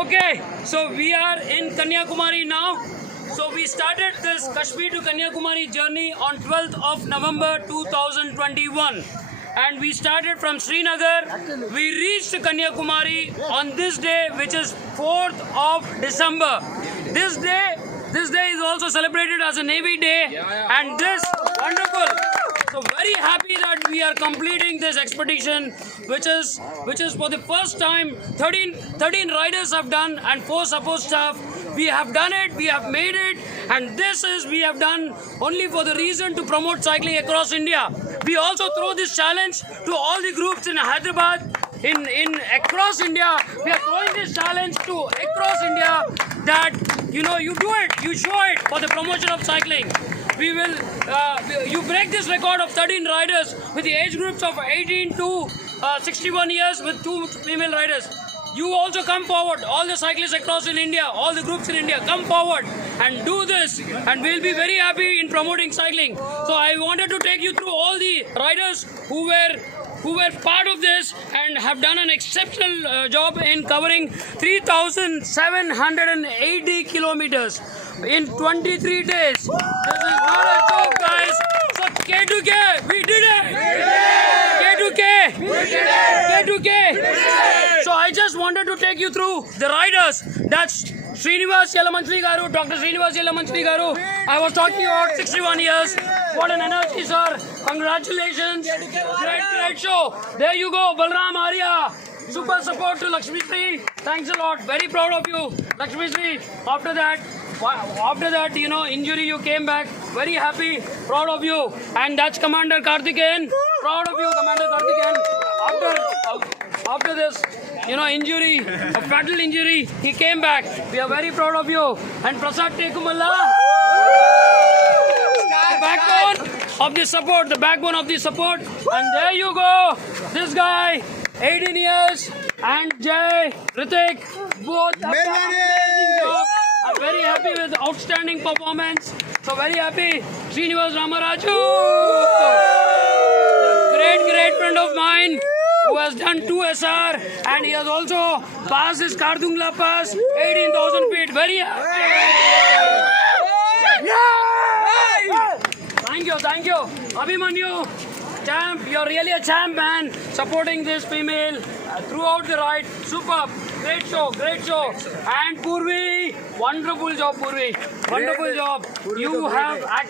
Okay, so we are in Kanyakumari now. So we started this Kashmir to Kanyakumari journey on 12th of November 2021. And we started from Srinagar. We reached Kanyakumari on this day, which is 4th of December. This day is also celebrated as a Navy Day, and this wonderful. So very happy that we are completing this expedition, which is for the first time 13 riders have done and 4 support staff. We have done it, we have made it, and we have done only for the reason to promote cycling across India. We also throw this challenge to all the groups in Hyderabad, in across India. We are throwing this challenge to across India that you do it, you show it for the promotion of cycling. We will, you break this record of 13 riders with the age groups of 18 to 61 years with 2 female riders. You also come forward, all the cyclists across in India, all the groups in India, come forward and do this, and we'll be very happy in promoting cycling. So I wanted to take you through all the riders who were part of this and have done an exceptional job in covering 3,780 kilometers in 23 days. This is not a joke, guys. So K2K, we did it! K2K! We did it! K2K! So I just wanted to take you through the riders. That's Srinivas Yelamanchali Garu, Dr. Srinivas Yelamanchali Garu. I was talking about 61 years. What an energy, sir. Congratulations. Great show. There you go, Balram Arya. Super support to Lakshmi Sri. Thanks a lot. Very proud of you, Lakshmi Sri. After that, injury, you came back. Very happy. Proud of you. And that's Commander Karthikeyan. Proud of you, Commander Karthikeyan. After this, injury, a fatal injury, he came back. We are very proud of you. And Prasad Tekumalla, the backbone of the support. And there you go, this guy, 18 years, and Jay, Ritik, both have done an amazing job. I'm very happy with outstanding performance. So very happy. Srinivas Ramaraju, great friend of mine, who has done 2 SR, and he has also passed his Kardungla pass, 18,000 feet. Very happy. Thank you. Abhimanyu, champ, you're really a champ, man. Supporting this female throughout the ride. Superb. Great show. And Purvi, wonderful job, Purvi. Wonderful job. You have actually